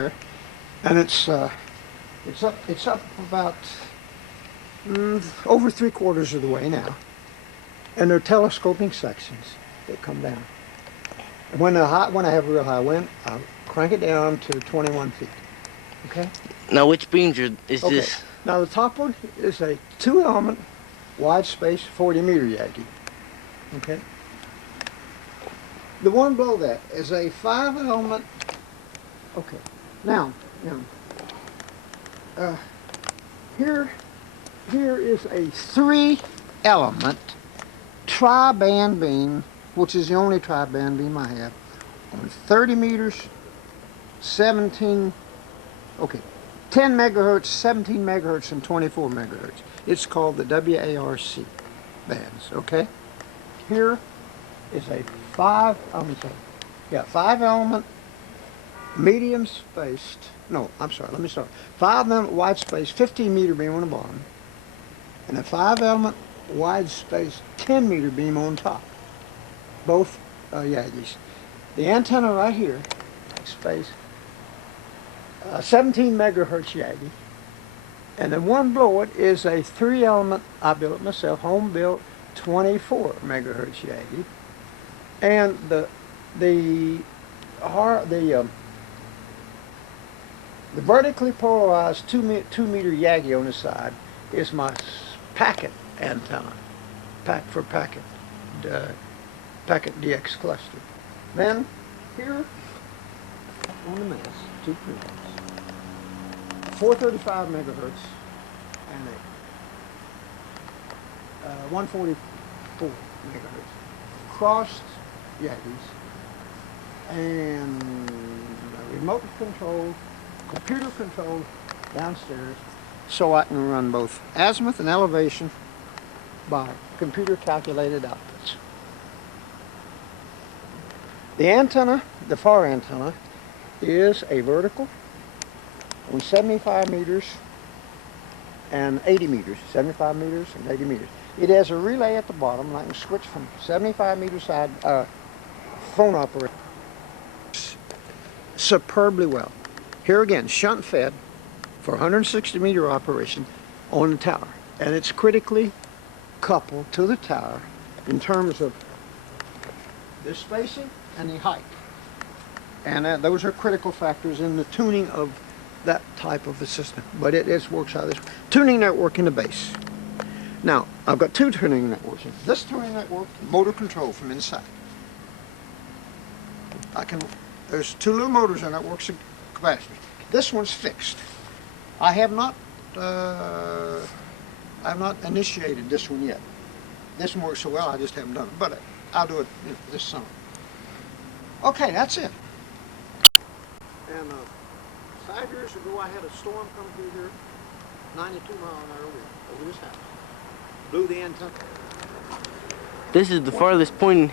and it's up about over 3/4 of the way now, and they're telescoping sections that come down. And when I have real high wind, I'll crank it down to 21 feet. Okay. Now, which beams is Okay. this? Now the top one is a 2-element wide space 40-meter Yagi. Okay. The one below that is a 5-element. Okay. Now, here is a 3-element tri-band beam, which is the only tri-band beam I have, on 30 meters, 10 megahertz, 17 megahertz, and 24 megahertz. It's called the WARC bands, okay? Here is a 5-element medium spaced, no, I'm sorry, let me start. 5-element wide space 15-meter beam on the bottom, and a 5-element wide space 10-meter beam on top. Both Yagis. The antenna right here space 17 megahertz Yagi, and the one below it is a 3-element, I built it myself, home built 24 megahertz Yagi, and the vertically polarized 2-meter Yagi on the side is my packet antenna, packet DX cluster. Then here on the mass, 2 preamps, 435 megahertz and a 144 megahertz crossed Yagis, and remote controlled, computer controlled downstairs, so I can run both azimuth and elevation by computer calculated outputs. The antenna, the far antenna, is a vertical on 75 meters and 80 meters, 75 meters and 80 meters. It has a relay at the bottom, and I can switch from 75 meter side phone operator superbly well. Here again, shunt fed for 160 meter operation on the tower, and it's critically coupled to the tower in terms of the spacing and the height, and those are critical factors in the tuning of that type of a system. But it works out this way. Tuning network in the base. Now I've got 2 tuning networks. This tuning network, motor control from inside. There's 2 little motors in that works at capacitors. This one's fixed. I have not initiated this one yet. This one works so well, I just haven't done it. But I'll do it this summer. Okay, that's it. And 5 years ago, I had a storm come through here, 92 mile an hour wind over this house. Blew the antenna. This is the farthest point.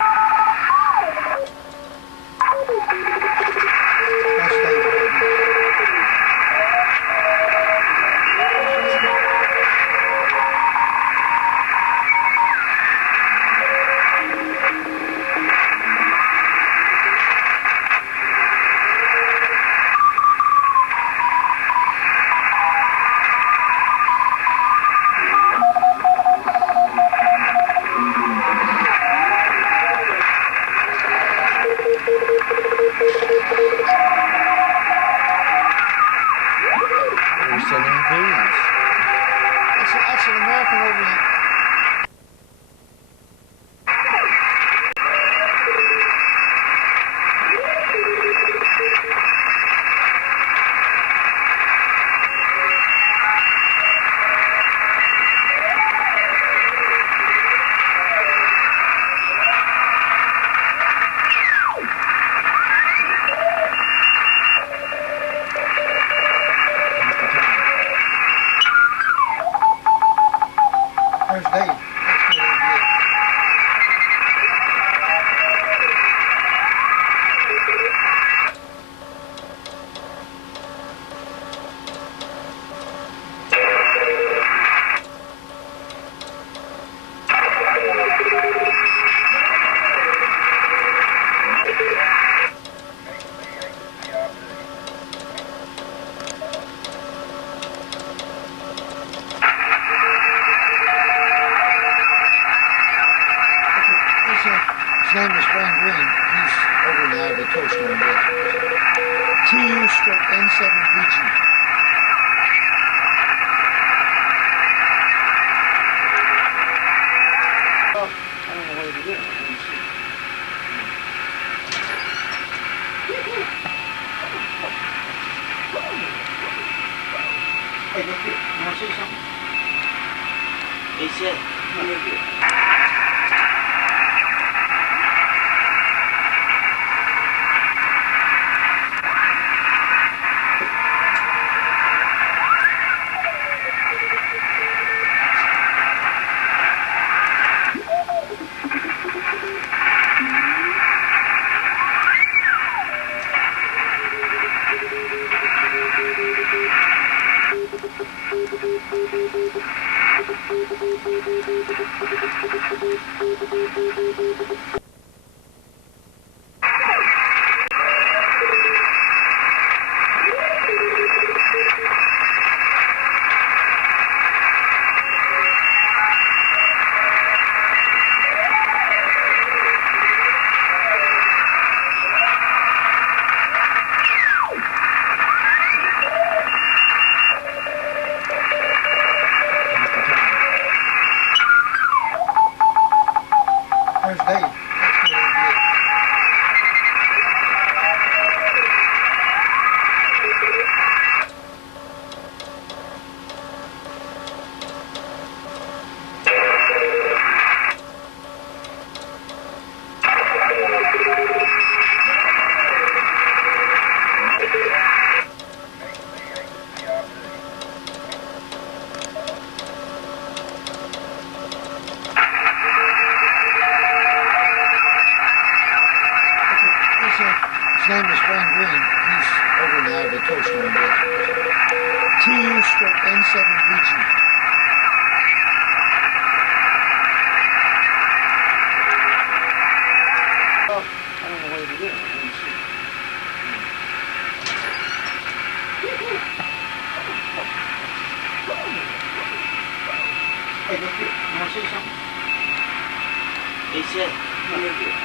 That's an American overhead. 2-N7BG. I don't know what it is. Hey, look here. You want to say something? They said. Look here. There's Dave. That's what his name is Wayne Green. He's over now at the toast room. 2-N7BG. I don't know what it is. Let me see. Hey, look here. You want to say something? They said. Look here.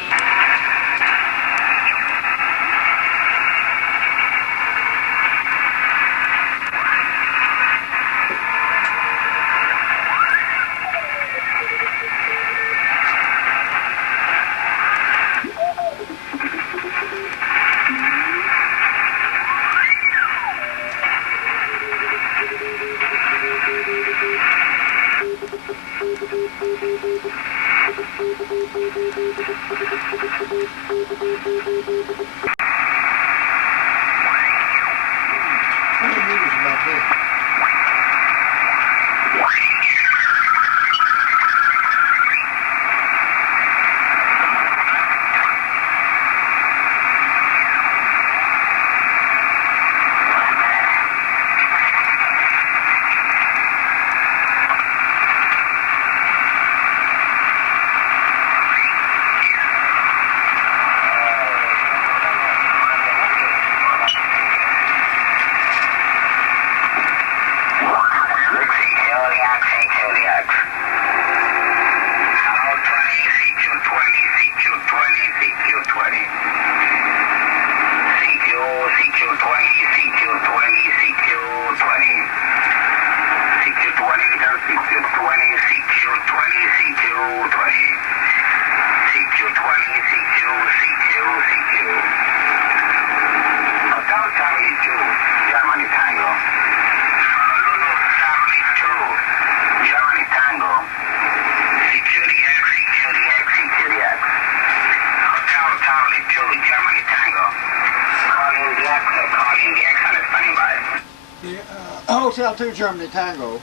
Hotel 2 Germany Tango,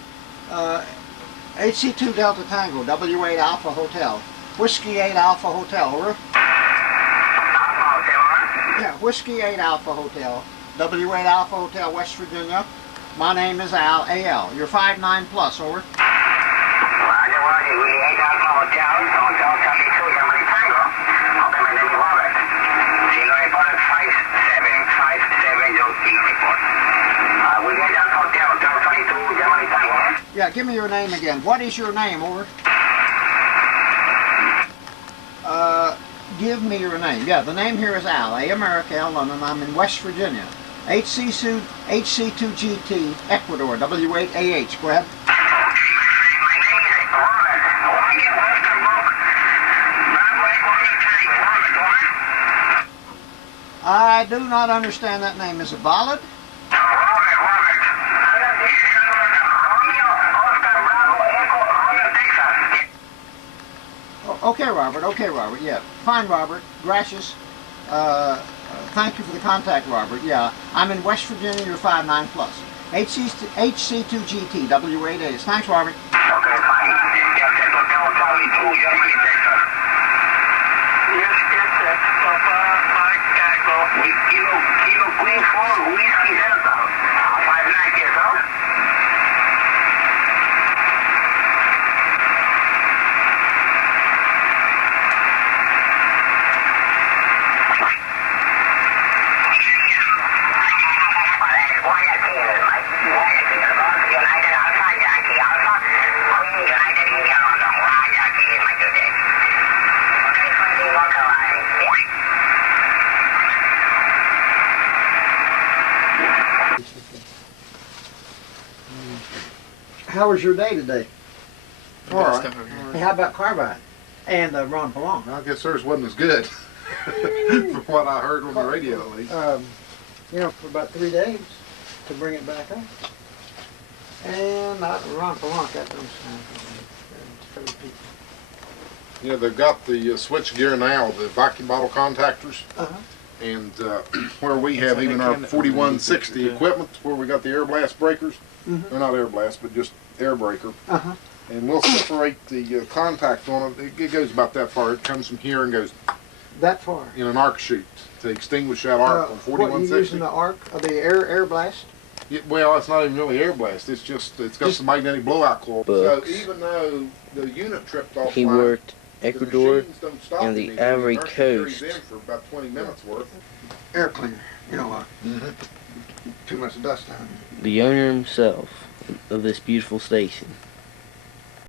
HC2 Delta Tango, W8 Alpha Hotel, Whiskey 8 Alpha Hotel, over. Yeah, Whiskey 8 Alpha Hotel, W8 Alpha Hotel, West Virginia. My name is Al, A.L. You're 5'9 plus, over. Yeah, give me your name again. What is your name, over? Give me your name. Yeah, the name here is Al, A America, L London. I'm in West Virginia. HC2GT, Ecuador, W8AH. Go ahead. I do not understand that name. Is it valid? Okay, Robert. Okay, Robert. Yeah. Fine, Robert. Gracias. Thank you for the contact, Robert. Yeah. I'm in West Virginia. You're 59+. HC2GT, W8AH. Thanks, Robert. Okay, fine. Kilo Queen 4 Whiskey Delta. 59 years old. How was your day today? All right. Hey, how about Carbide and Ron Palong? I guess theirs wasn't as good, from what I heard on the radio at least. You know, for about 3 days to bring it back up. And Ron Palong got those 30 people. Yeah, they've got the switch gear now, the vacuum bottle contactors, Uh-huh. and where we have even our 4160 equipment, where we got the air blast breakers. Mhm. They're not air blast, but just air breaker. Uh-huh. And we'll separate the contact on it. It goes about that far. It comes from here and goes That far. in an arc chute to extinguish that arc on What, you 4160. using the arc, the air blast? Yeah, well, it's not even really air blast. It's got some magnetic blowout coil. So Books. even though the unit tripped offline, He worked the Ecuador machines don't stop and the immediately. Ivory Inertia carries Coast. in for about 20 minutes worth. Air cleaner. You know, too much dust on it. the owner himself of this beautiful station.